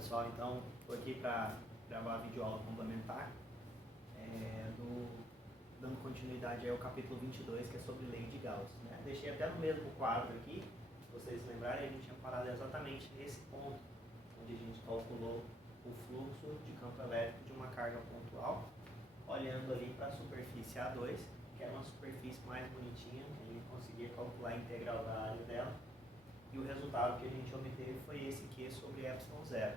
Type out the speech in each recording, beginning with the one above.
pessoal, então estou aqui para gravar a videoaula complementar, dando continuidade ao capítulo 22, que é sobre lei de Gauss. Né? Deixei até no mesmo quadro aqui, se vocês lembrarem, a gente tinha parado exatamente nesse ponto, onde a gente calculou o fluxo de campo elétrico de uma carga pontual, olhando ali para a superfície A2, que era uma superfície mais bonitinha, que a gente conseguia calcular a integral da área dela, e o resultado que a gente obteve foi esse Q sobre ε0,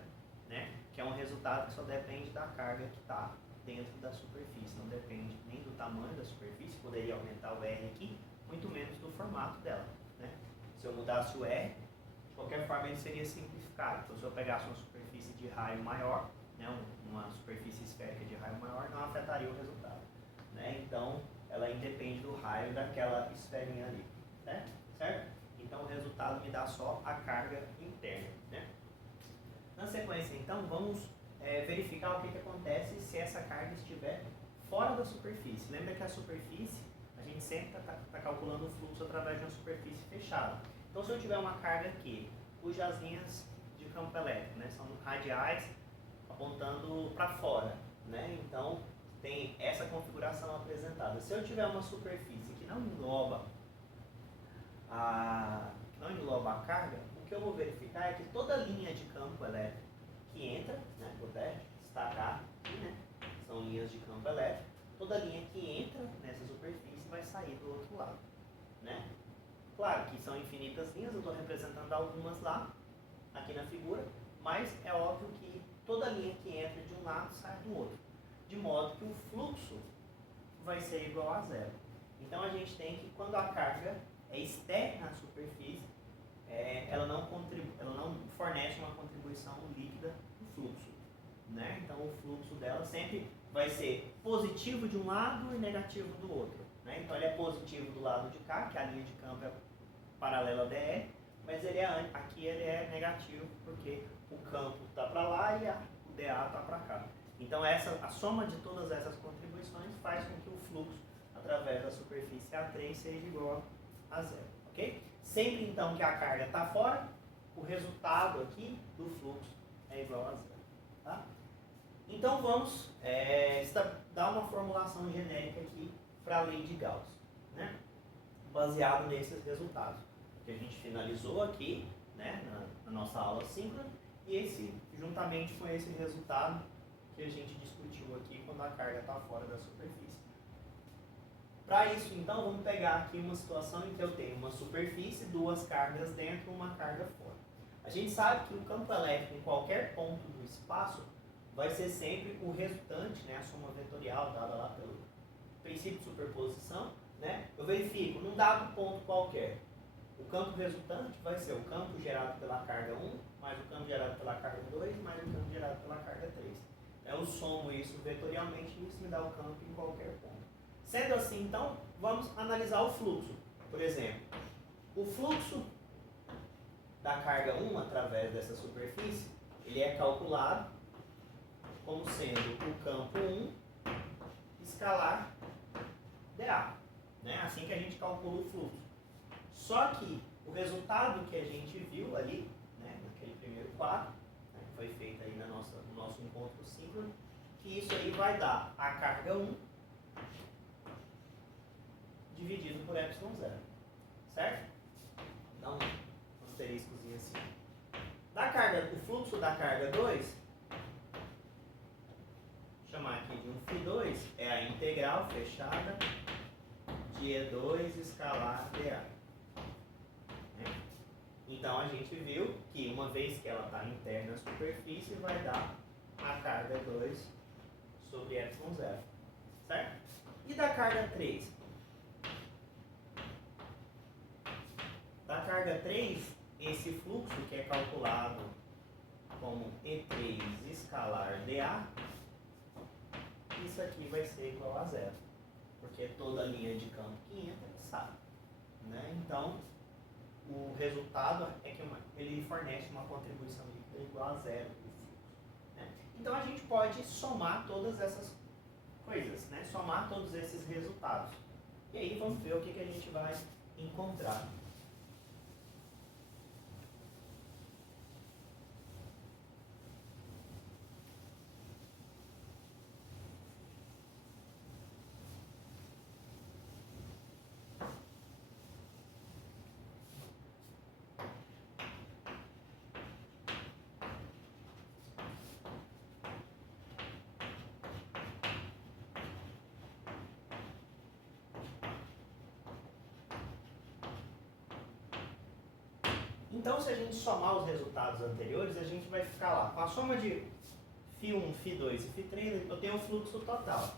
né? Que é um resultado que só depende da carga que está dentro da superfície, não depende nem do tamanho da superfície, poderia aumentar o R aqui, muito menos do formato dela. Né? Se eu mudasse o R, de qualquer forma ele seria simplificado. Então se eu pegasse uma superfície de raio maior, né, uma superfície esférica de raio maior, não afetaria o resultado. Né? Então ela independe do raio daquela esferinha ali. Né? Certo? Então o resultado me dá só a carga interna. Né? Na sequência, então, vamos verificar o que acontece se essa carga estiver fora da superfície. Lembra que a superfície, a gente sempre está calculando o fluxo através de uma superfície fechada. Então, se eu tiver uma carga aqui, cujas linhas de campo elétrico, né, são radiais apontando para fora, né? Então, tem essa configuração apresentada. Se eu tiver uma superfície que não engloba a carga, o que eu vou verificar é que toda linha de campo elétrico que entra, né, puder destacar aqui, né, são linhas de campo elétrico, toda linha que entra nessa superfície vai sair do outro lado. Né? Claro que são infinitas linhas, eu estou representando algumas lá, aqui na figura, mas é óbvio que toda linha que entra de um lado sai do outro, de modo que o fluxo vai ser igual a zero. Então a gente tem que, quando a carga é externa à superfície, ela não fornece uma contribuição líquida no fluxo. Né? Então o fluxo dela sempre vai ser positivo de um lado e negativo do outro. Né? Então ele é positivo do lado de cá, que a linha de campo é paralela a DR, mas aqui ele é negativo porque o campo está para lá e o DA está para cá. Então a soma de todas essas contribuições faz com que o fluxo através da superfície A3 seja igual a zero. Okay? Sempre então que a carga está fora, o resultado aqui do fluxo é igual a zero. Tá? Então vamos dar uma formulação genérica aqui para a lei de Gauss, né? Baseado nesses resultados que a gente finalizou aqui, né, na nossa aula síncrona, e juntamente com esse resultado que a gente discutiu aqui quando a carga está fora da superfície. Para isso, então, vamos pegar aqui uma situação em que eu tenho uma superfície, duas cargas dentro e uma carga fora. A gente sabe que o campo elétrico em qualquer ponto do espaço vai ser sempre o resultante, né, a soma vetorial dada lá pelo princípio de superposição. Né? Eu verifico, num dado ponto qualquer, o campo resultante vai ser o campo gerado pela carga 1, mais o campo gerado pela carga 2, mais o campo gerado pela carga 3. Eu somo isso vetorialmente e isso me dá o campo em qualquer ponto. Sendo assim, então, vamos analisar o fluxo. Por exemplo, o fluxo da carga 1 através dessa superfície, ele é calculado como sendo o campo 1 escalar dA. Né? Assim que a gente calcula o fluxo. Só que o resultado que a gente viu ali, né, naquele primeiro quadro, né, que foi feito aí no nosso encontro síncrono, que isso aí vai dar a carga 1 dividido por ε0. Certo? Então, um asteriscozinho assim. O fluxo da carga 2, vou chamar aqui de um φ2, é a integral fechada de E2 escalar dA. Então a gente viu que uma vez que ela está interna à superfície, vai dar a carga 2 sobre ε0. Certo? E da carga 3? Da carga 3, esse fluxo que é calculado como E3 escalar dA, isso aqui vai ser igual a zero, porque toda linha de campo que entra sai. Né? Então, o resultado é que ele fornece uma contribuição líquida igual a zero do fluxo. Né? Então, a gente pode somar todas essas coisas, né? Somar todos esses resultados. E aí, vamos ver o que a gente vai encontrar. Então, se a gente somar os resultados anteriores, a gente vai ficar lá. Com a soma de φ1, φ2 e φ3, eu tenho o fluxo total.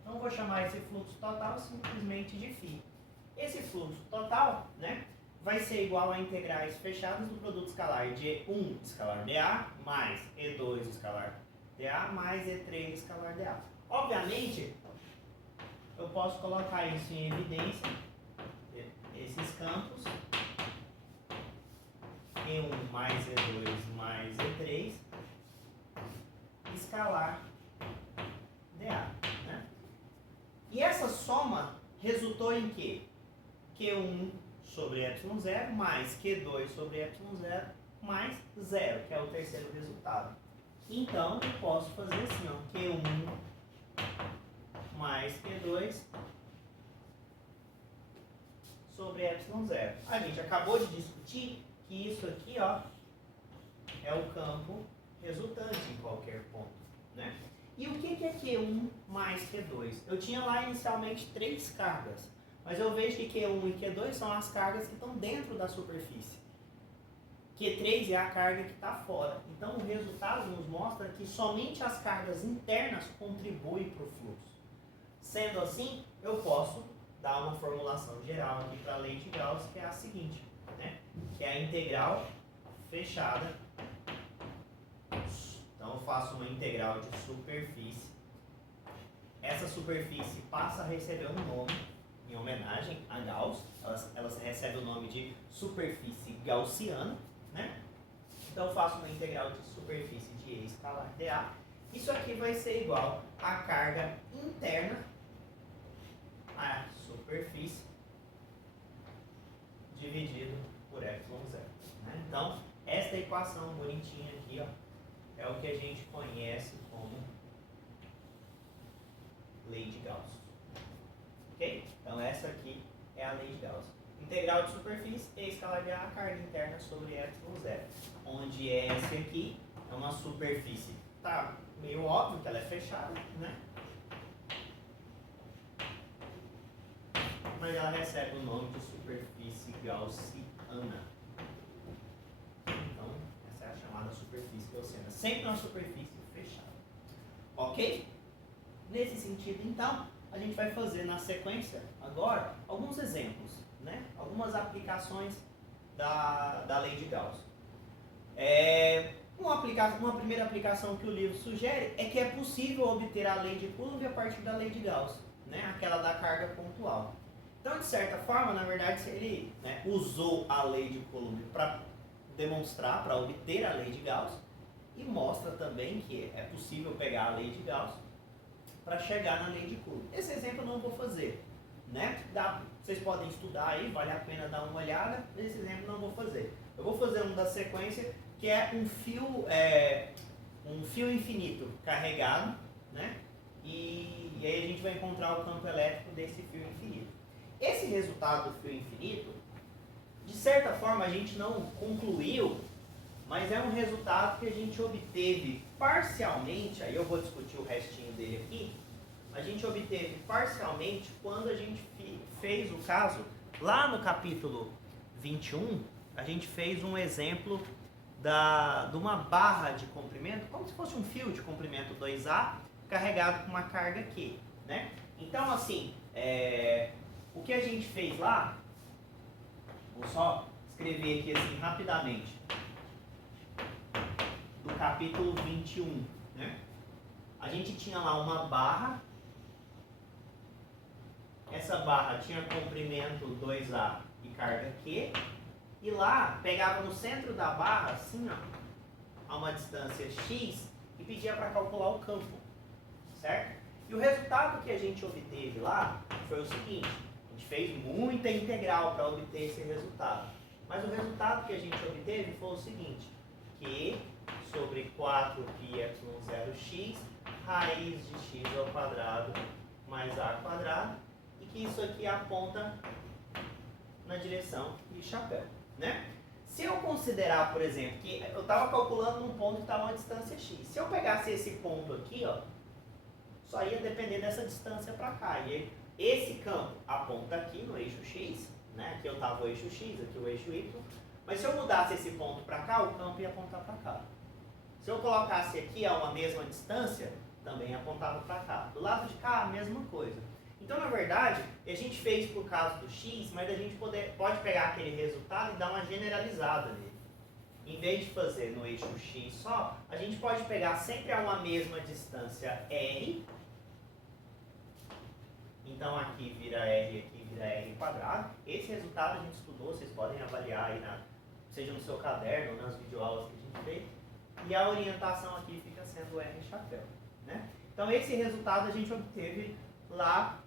Então, eu vou chamar esse fluxo total simplesmente de φ. Esse fluxo total, né, vai ser igual a integrais fechadas do produto escalar de E1 escalar dA mais E2 escalar dA mais E3 escalar dA. Obviamente, eu posso colocar isso em evidência, esses campos, E1 mais E2 mais E3, escalar dA. Né? E essa soma resultou em quê? Q1 sobre ε0 mais Q2 sobre ε0 mais 0, que é o terceiro resultado. Então, eu posso fazer assim, ó, Q1 mais Q2 sobre ε0. A gente acabou de discutir que isso aqui, ó, é o campo resultante em qualquer ponto, né? E o que é Q1 mais Q2? Eu tinha lá inicialmente 3 cargas, mas eu vejo que Q1 e Q2 são as cargas que estão dentro da superfície. Q3 é a carga que está fora. Então o resultado nos mostra que somente as cargas internas contribuem para o fluxo. Sendo assim, eu posso dar uma formulação geral aqui para a lei de Gauss, que é a seguinte, né? Que é a integral fechada. Então eu faço uma integral de superfície. Essa superfície passa a receber um nome em homenagem a Gauss. Ela recebe o nome de superfície gaussiana, né? Então eu faço uma integral de superfície de E escalar dA. Isso aqui vai ser igual à carga interna à superfície dividido por ε0. Né? Então, esta equação bonitinha aqui, ó, é o que a gente conhece como lei de Gauss. Ok? Então, essa aqui é a lei de Gauss. Integral de superfície, E escalar dA, carga interna sobre ε0. Onde essa aqui é uma superfície, tá meio óbvio que ela é fechada, né? Mas ela recebe o nome de superfície gaussiana. Então, essa é a chamada superfície gaussiana. Sempre uma superfície fechada. Ok? Nesse sentido, então, a gente vai fazer na sequência, agora, alguns exemplos, né? Algumas aplicações da lei de Gauss. Uma primeira aplicação que o livro sugere é que é possível obter a lei de Coulomb a partir da lei de Gauss, né? Aquela da carga pontual. Então, de certa forma, na verdade, ele, né, usou a lei de Coulomb para demonstrar, para obter a lei de Gauss, e mostra também que é possível pegar a lei de Gauss para chegar na lei de Coulomb. Esse exemplo eu não vou fazer, né? Vocês podem estudar aí, vale a pena dar uma olhada. Esse exemplo eu não vou fazer. Eu vou fazer um da sequência, que é um fio infinito carregado, né? E aí a gente vai encontrar o campo elétrico desse fio infinito. Esse resultado do fio infinito, de certa forma a gente não concluiu, mas é um resultado que a gente obteve parcialmente, aí eu vou discutir o restinho dele aqui, a gente obteve parcialmente quando a gente fez o caso, lá no capítulo 21, a gente fez um exemplo de uma barra de comprimento, como se fosse um fio de comprimento 2A, carregado com uma carga Q, né? Então, assim, o que a gente fez lá, vou só escrever aqui assim rapidamente, do capítulo 21, né? A gente tinha lá uma barra, essa barra tinha comprimento 2A e carga Q, e lá pegava no centro da barra, assim, ó, a uma distância x, e pedia para calcular o campo, certo? E o resultado que a gente obteve lá foi o seguinte: a gente fez muita integral para obter esse resultado, mas o resultado que a gente obteve foi o seguinte: Q sobre 4πε0x raiz de x ao quadrado mais a quadrado, e que isso aqui aponta na direção de chapéu, né? Se eu considerar, por exemplo, que eu estava calculando num ponto que estava a uma distância x, se eu pegasse esse ponto aqui, ó, só ia depender dessa distância para cá, e aí, esse campo aponta aqui no eixo x, né? Aqui eu estava o eixo x, aqui o eixo y, Mas se eu mudasse esse ponto para cá, o campo ia apontar para cá. Se eu colocasse aqui a uma mesma distância, também apontava para cá. Do lado de cá, a mesma coisa. Então, na verdade, a gente fez por causa do x, mas a gente pode pegar aquele resultado e dar uma generalizada nele. Em vez de fazer no eixo x só, a gente pode pegar sempre a uma mesma distância r. Então, aqui vira r, aqui vira r quadrado. Esse resultado a gente estudou, vocês podem avaliar aí, seja no seu caderno ou nas videoaulas que a gente fez. E a orientação aqui fica sendo r chapéu, né? Então, esse resultado a gente obteve lá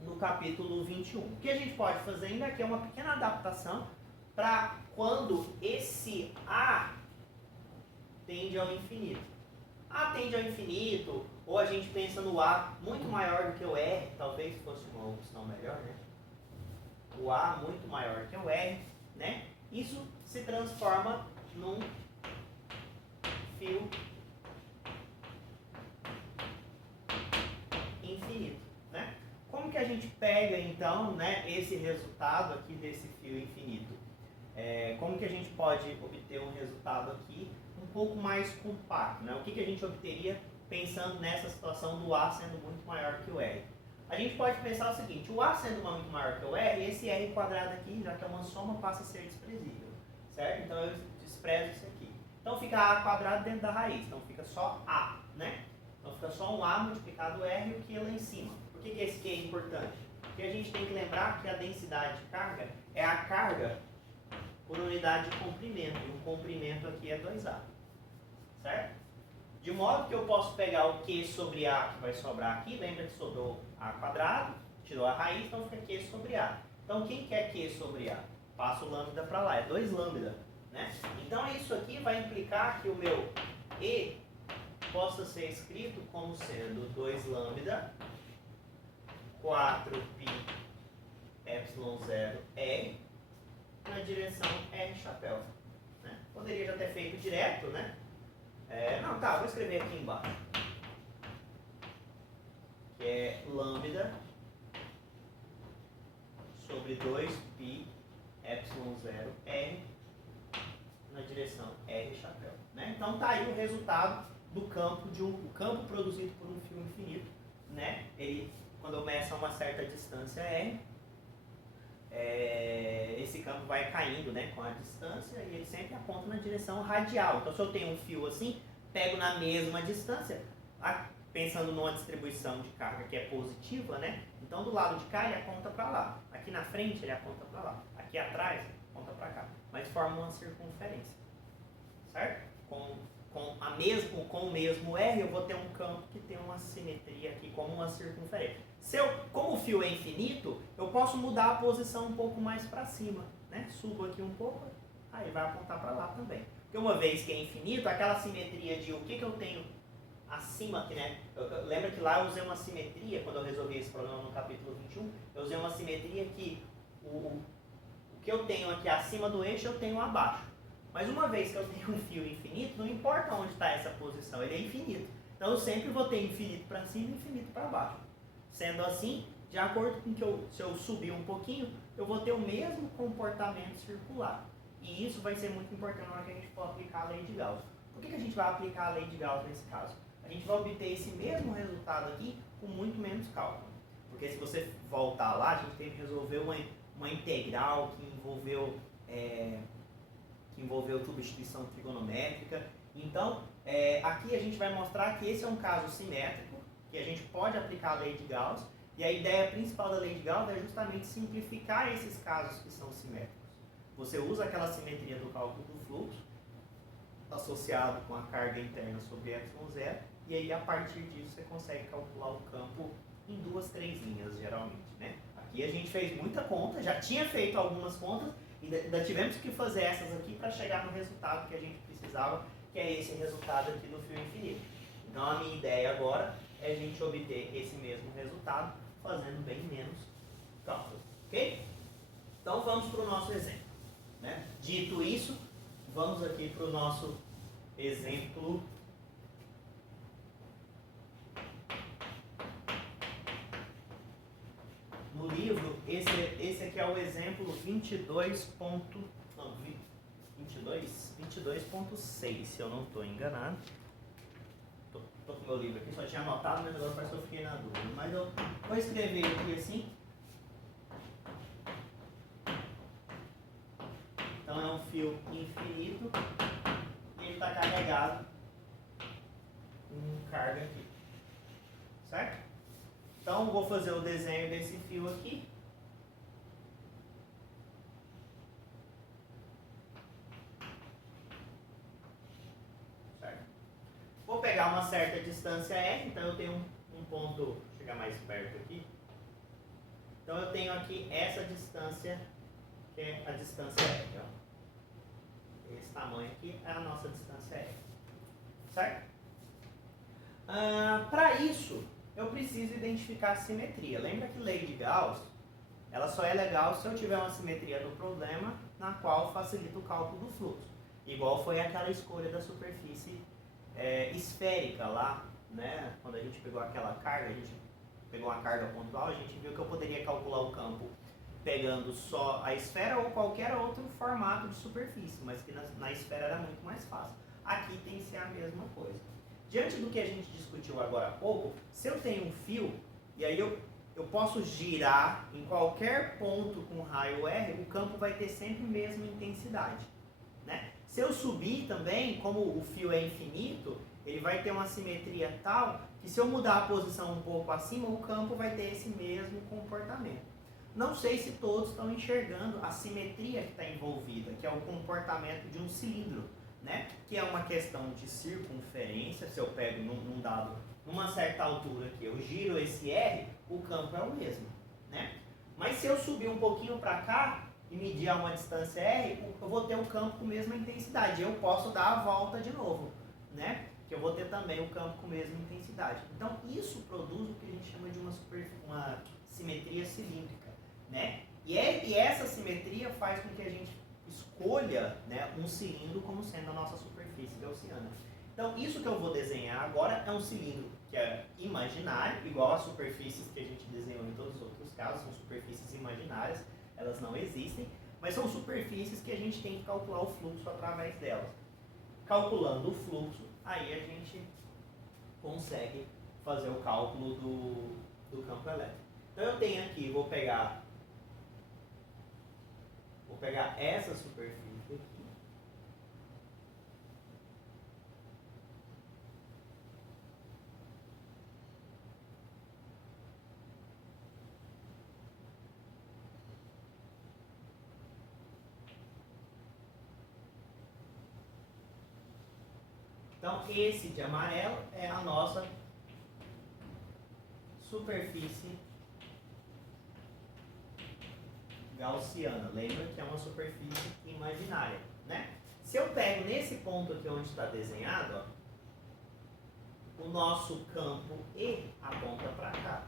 no capítulo 21. O que a gente pode fazer ainda aqui é uma pequena adaptação para quando esse A tende ao infinito. A tende ao infinito, ou a gente pensa no A muito maior do que o R, talvez fosse uma opção melhor, né? O A muito maior que o R, né? Isso se transforma num fio infinito, né? Como que a gente pega então, né, esse resultado aqui desse fio infinito? Como que a gente pode obter um resultado aqui um pouco mais compacto, né? O que a gente obteria pensando nessa situação do A sendo muito maior que o R? A gente pode pensar o seguinte: o A sendo muito maior que o R, esse R quadrado aqui, já que é uma soma, passa a ser desprezível, certo? Então eu desprezo isso aqui. Então fica A quadrado dentro da raiz, então fica só A, né? Então fica só um A multiplicado R e o Q lá em cima. Por que esse Q é importante? Porque a gente tem que lembrar que a densidade de carga é a carga por unidade de comprimento. E o comprimento aqui é 2A, certo? De modo que eu posso pegar o Q sobre A que vai sobrar aqui. Lembra que sobrou A quadrado, tirou a raiz, então fica Q sobre A. Então quem quer Q sobre A? Passa o lambda para lá, é 2 lambda, né? Então isso aqui vai implicar que o meu E possa ser escrito como sendo 2 lambda 4π ε0 R na direção R chapéu, né? Poderia já ter feito direto, né? Não, tá, vou escrever aqui embaixo. Que é lambda sobre 2π ε0 R na direção R chapéu, né? Então tá aí o resultado do campo o campo produzido por um fio infinito, né? Ele, quando começa a uma certa distância R, esse campo vai caindo, né, com a distância, e ele sempre aponta na direção radial. Então, se eu tenho um fio assim, pego na mesma distância, pensando numa distribuição de carga que é positiva, né? Então, do lado de cá ele aponta para lá, aqui na frente ele aponta para lá, aqui atrás aponta para cá, mas forma uma circunferência, certo? Com o mesmo R, eu vou ter um campo que tem uma simetria aqui como uma circunferência. Como o fio é infinito, eu posso mudar a posição um pouco mais para cima, né? Subo aqui um pouco, aí vai apontar para lá também. Porque uma vez que é infinito, aquela simetria de o que eu tenho acima aqui, né? Lembra que lá eu usei uma simetria, quando eu resolvi esse problema no capítulo 21, eu usei uma simetria que o que eu tenho aqui acima do eixo, eu tenho abaixo. Mas uma vez que eu tenho um fio infinito, não importa onde está essa posição, ele é infinito. Então eu sempre vou ter infinito para cima e infinito para baixo. Sendo assim, de acordo com que se eu subir um pouquinho, eu vou ter o mesmo comportamento circular. E isso vai ser muito importante na hora que a gente for aplicar a lei de Gauss. Por que a gente vai aplicar a lei de Gauss nesse caso? A gente vai obter esse mesmo resultado aqui com muito menos cálculo. Porque se você voltar lá, a gente teve que resolver uma integral que envolveu substituição trigonométrica. Então, aqui a gente vai mostrar que esse é um caso simétrico, que a gente pode aplicar a lei de Gauss, e a ideia principal da lei de Gauss é justamente simplificar esses casos que são simétricos. Você usa aquela simetria do cálculo do fluxo, associado com a carga interna sobre ε0, e aí a partir disso você consegue calcular o campo em 2, 3 linhas, geralmente, né? Aqui a gente fez muita conta, já tinha feito algumas contas, e ainda tivemos que fazer essas aqui para chegar no resultado que a gente precisava, que é esse resultado aqui do fio infinito. Então a minha ideia agora é a gente obter esse mesmo resultado fazendo bem menos cálculo, ok? Então vamos para o nosso exemplo, né? Dito isso, vamos aqui para o nosso exemplo. No livro, esse aqui é o exemplo 22. 22.6, se eu não estou enganado. Tô com meu livro aqui, só tinha anotado, mas agora parece que eu fiquei na dúvida. Mas eu vou escrever aqui assim. Então é um fio infinito e ele está carregado com carga aqui. Certo? Então vou fazer o desenho desse fio aqui. Certo? Vou pegar uma certa distância R, então eu tenho um ponto, vou chegar mais perto aqui. Então eu tenho aqui essa distância, que é a distância R. Ó. Esse tamanho aqui é a nossa distância R. Certo? Para isso, eu preciso identificar a simetria. Lembra que lei de Gauss, ela só é legal se eu tiver uma simetria do problema na qual facilita o cálculo do fluxo. Igual foi aquela escolha da superfície esférica lá, né? Quando a gente pegou aquela carga, a gente pegou uma carga pontual, a gente viu que eu poderia calcular o campo pegando só a esfera ou qualquer outro formato de superfície, mas que na esfera era muito mais fácil. Aqui tem que ser a mesma coisa. Diante do que a gente discutiu agora há pouco, se eu tenho um fio, e aí eu posso girar em qualquer ponto com raio R, o campo vai ter sempre a mesma intensidade. Né? Se eu subir também, como o fio é infinito, ele vai ter uma simetria tal que se eu mudar a posição um pouco acima, o campo vai ter esse mesmo comportamento. Não sei se todos estão enxergando a simetria que está envolvida, que é o comportamento de um cilindro, né? Que é uma questão de circunferência. Se eu pego num dado, numa certa altura aqui, eu giro esse R, o campo é o mesmo, né? Mas se eu subir um pouquinho para cá e medir a uma distância R, eu vou ter o campo com a mesma intensidade. Eu posso dar a volta de novo, né? Que eu vou ter também o campo com a mesma intensidade. Então, isso produz o que a gente chama de uma simetria cilíndrica, né? E essa simetria faz com que a gente escolha, né, um cilindro como sendo a nossa superfície gaussiana. Então, isso que eu vou desenhar agora é um cilindro que é imaginário, igual às superfícies que a gente desenhou em todos os outros casos, são superfícies imaginárias, elas não existem, mas são superfícies que a gente tem que calcular o fluxo através delas. Calculando o fluxo, aí a gente consegue fazer o cálculo do campo elétrico. Então eu tenho aqui, vou pegar essa superfície aqui. Então, esse de amarelo é a nossa superfície gaussiana. Lembra que é uma superfície imaginária, né? Se eu pego nesse ponto aqui onde está desenhado, ó, o nosso campo E aponta para cá.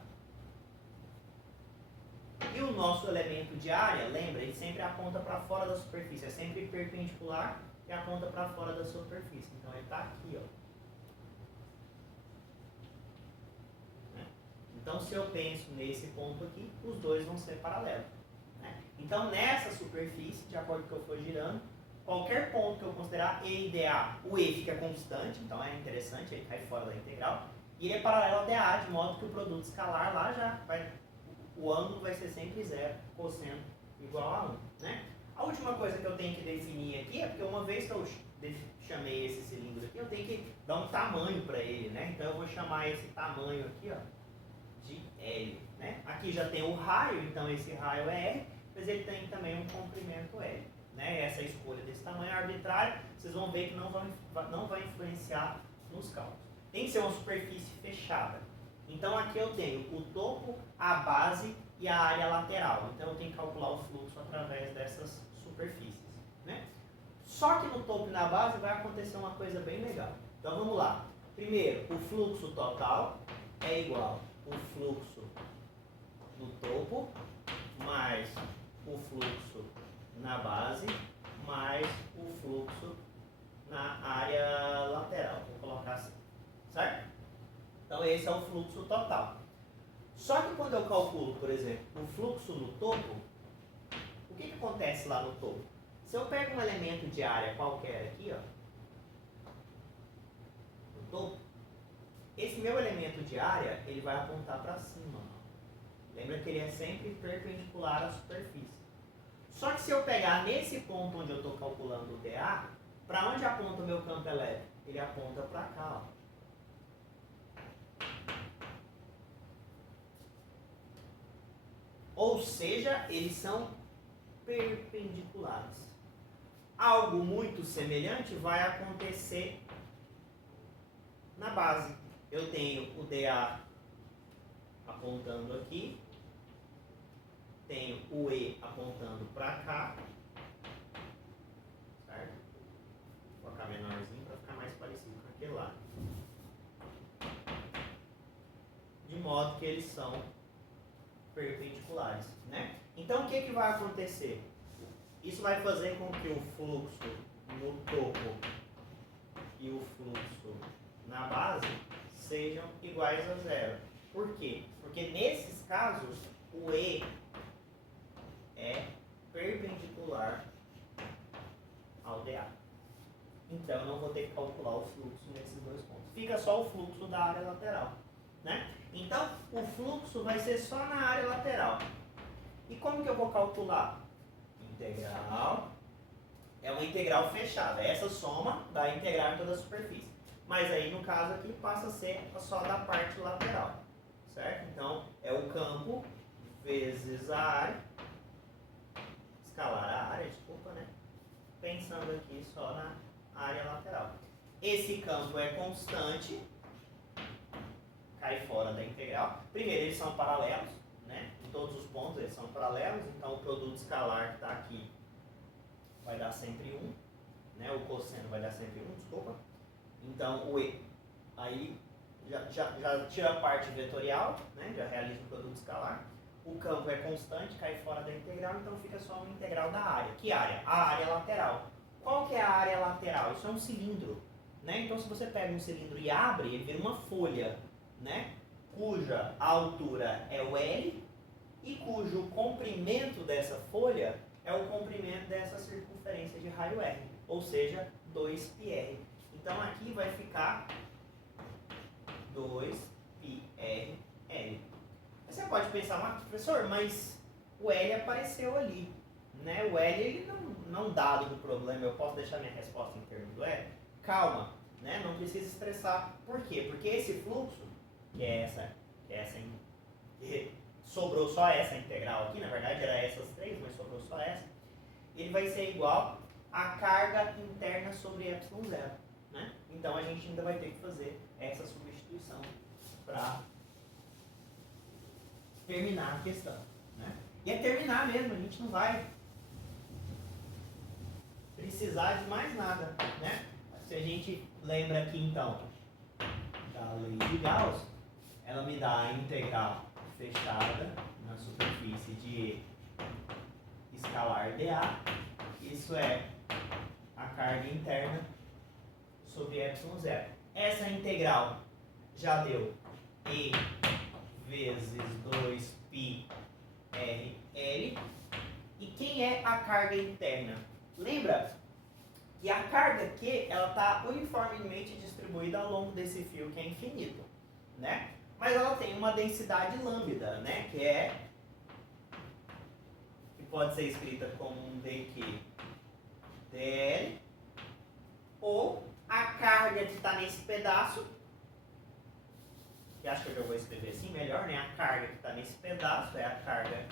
E o nosso elemento de área, lembra, ele sempre aponta para fora da superfície, é sempre perpendicular e aponta para fora da superfície. Então ele está aqui, ó. Né? Então se eu penso nesse ponto aqui, os dois vão ser paralelos. Né? Então nessa superfície, de acordo com o que eu for girando, qualquer ponto que eu considerar E e DA, o E fica constante, então é interessante, ele cai fora da integral, e ele é paralelo ao DA, de modo que o produto escalar lá já vai, o ângulo vai ser sempre zero, cosseno igual a 1. Né? A última coisa que eu tenho que definir aqui é porque uma vez que eu chamei esse cilindro aqui, eu tenho que dar um tamanho para ele, né? Então eu vou chamar esse tamanho aqui, ó, de L. Né? Aqui já tem o raio, então esse raio é R, mas ele tem também um comprimento L. Né? Essa escolha desse tamanho arbitrário, vocês vão ver que não vai influenciar nos cálculos. Tem que ser uma superfície fechada. Então aqui eu tenho o topo, a base e a área lateral. Então eu tenho que calcular o fluxo através dessas superfícies. Né? Só que no topo e na base vai acontecer uma coisa bem legal. Então vamos lá. Primeiro, o fluxo total é igual ao fluxo no topo mais o fluxo na base mais o fluxo na área lateral. Vou colocar assim. Certo? Então esse é o fluxo total. Só que quando eu calculo, por exemplo, o fluxo no topo, o que acontece lá no topo? Se eu pego um elemento de área qualquer aqui, ó, no topo, esse meu elemento de área, ele vai apontar para cima. Lembra que ele é sempre perpendicular à superfície. Só que se eu pegar nesse ponto onde eu estou calculando o DA, para onde aponta o meu campo elétrico? Ele aponta para cá, ó. Ou seja, eles são perpendiculares. Algo muito semelhante vai acontecer na base. Eu tenho o DA apontando aqui, tenho o E apontando para cá, certo? Vou colocar menorzinho para ficar mais parecido com aquele lá. De modo que eles são perpendiculares, né? Então o que vai acontecer? Isso vai fazer com que o fluxo no topo e o fluxo na base sejam iguais a zero. Por quê? Porque nesses casos o E é perpendicular ao DA. Então eu não vou ter que calcular o fluxo nesses dois pontos. Fica só o fluxo da área lateral, né? Então o fluxo vai ser só na área lateral. E como que eu vou calcular? Integral é uma integral fechada. Essa soma dá integral em toda a superfície. Mas aí no caso aqui passa a ser só da parte lateral, certo? Então é o campo vezes a área, escalar a área, desculpa, né? Pensando aqui só na área lateral. Esse campo é constante, cai fora da integral. Primeiro, eles são paralelos, né? Em todos os pontos eles são paralelos, então o produto escalar que está aqui vai dar sempre 1, né? O cosseno vai dar sempre 1, desculpa. Então o E, aí já tira a parte vetorial, né? Já realiza o produto escalar. O campo é constante, cai fora da integral, então fica só uma integral da área. Que área? A área lateral. Qual que é a área lateral? Isso é um cilindro, né? Então se você pega um cilindro e abre, ele vira uma folha, né? Cuja altura é o L e cujo comprimento dessa folha é o comprimento dessa circunferência de raio R, ou seja, 2πr. Então aqui vai ficar 2πrl. Você pode pensar, professor, mas o L apareceu ali, né? O L ele não dado do problema, eu posso deixar minha resposta em termos do L? Calma, né? Não precisa estressar. Por quê? Porque esse fluxo, que sobrou só essa integral aqui, na verdade era essas três, mas sobrou só essa, ele vai ser igual à carga interna sobre ε0, né? Então a gente ainda vai ter que fazer essa substituição para terminar a questão, né? E é terminar mesmo, a gente não vai precisar de mais nada, né? Se a gente lembra aqui então da lei de Gauss, ela me dá a integral fechada na superfície de escalar dA, isso é a carga interna sobre ε0. Essa integral já deu E vezes 2πrl. E quem é a carga interna? Lembra que a carga Q ela está uniformemente distribuída ao longo desse fio que é infinito, né? Mas ela tem uma densidade lambda, né? Que pode ser escrita como um dq dl, ou a carga que está nesse pedaço, que acho que eu já vou escrever assim melhor, né? A carga que está nesse pedaço é a carga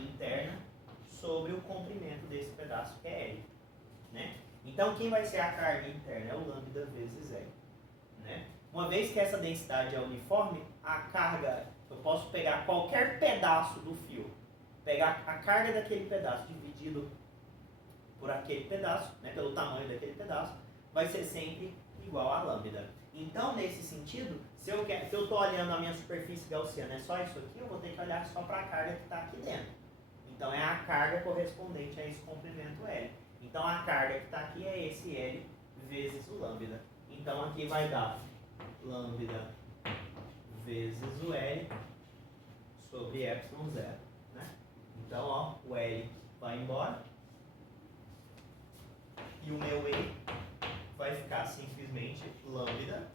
interna sobre o comprimento desse pedaço que é L, né? Então quem vai ser a carga interna é o lambda vezes L, né? Uma vez que essa densidade é uniforme, a carga, eu posso pegar qualquer pedaço do fio, pegar a carga daquele pedaço dividido por aquele pedaço, né, pelo tamanho daquele pedaço, vai ser sempre igual a lambda. Então, nesse sentido, se eu estou olhando a minha superfície gaussiana, é só isso aqui, eu vou ter que olhar só para a carga que está aqui dentro. Então, é a carga correspondente a esse comprimento L. Então, a carga que está aqui é esse L vezes o lambda. Então, aqui vai dar lambda vezes o L sobre ε0, né? Então, ó, o L vai embora, E o meu E vai ficar simplesmente lambda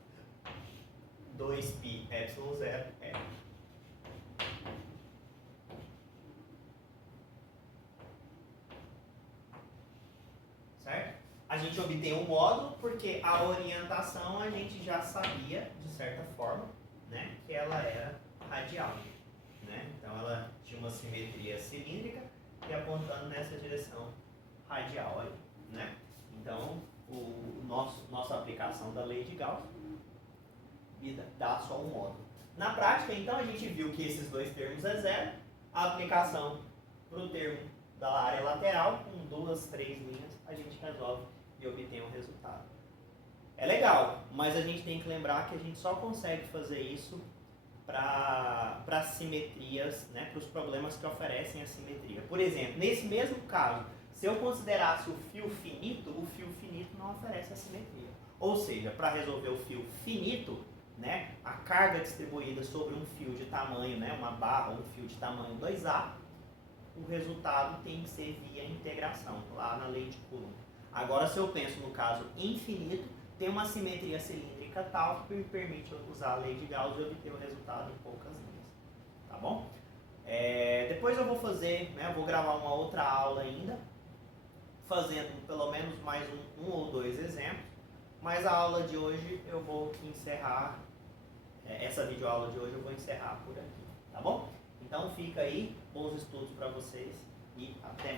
2π epsilon 0 é. Certo? A gente obtém um módulo porque a orientação a gente já sabia, de certa forma, né, que ela era radial. Né? Então ela tinha uma simetria cilíndrica e apontando nessa direção radial aí, né? Então nossa aplicação da lei de Gauss dá só um módulo. Na prática, então, a gente viu que esses dois termos é zero. A aplicação para o termo da área lateral, com 2, 3 linhas, a gente resolve e obtém um resultado. É legal, mas a gente tem que lembrar que a gente só consegue fazer isso para simetrias, né, para os problemas que oferecem a simetria. Por exemplo, nesse mesmo caso, se eu considerasse o fio finito não oferece a simetria. Ou seja, para resolver o fio finito, né, a carga distribuída sobre um fio de tamanho, né, uma barra ou um fio de tamanho 2A, o resultado tem que ser via integração, lá na lei de Coulomb. Agora, se eu penso no caso infinito, tem uma simetria cilíndrica tal que me permite usar a lei de Gauss e obter o resultado em poucas linhas. Tá bom? Depois eu vou fazer, né, eu vou gravar uma outra aula ainda, fazendo pelo menos mais um ou dois exemplos, mas a aula de hoje eu vou encerrar, essa videoaula de hoje eu vou encerrar por aqui, tá bom? Então fica aí, bons estudos para vocês e até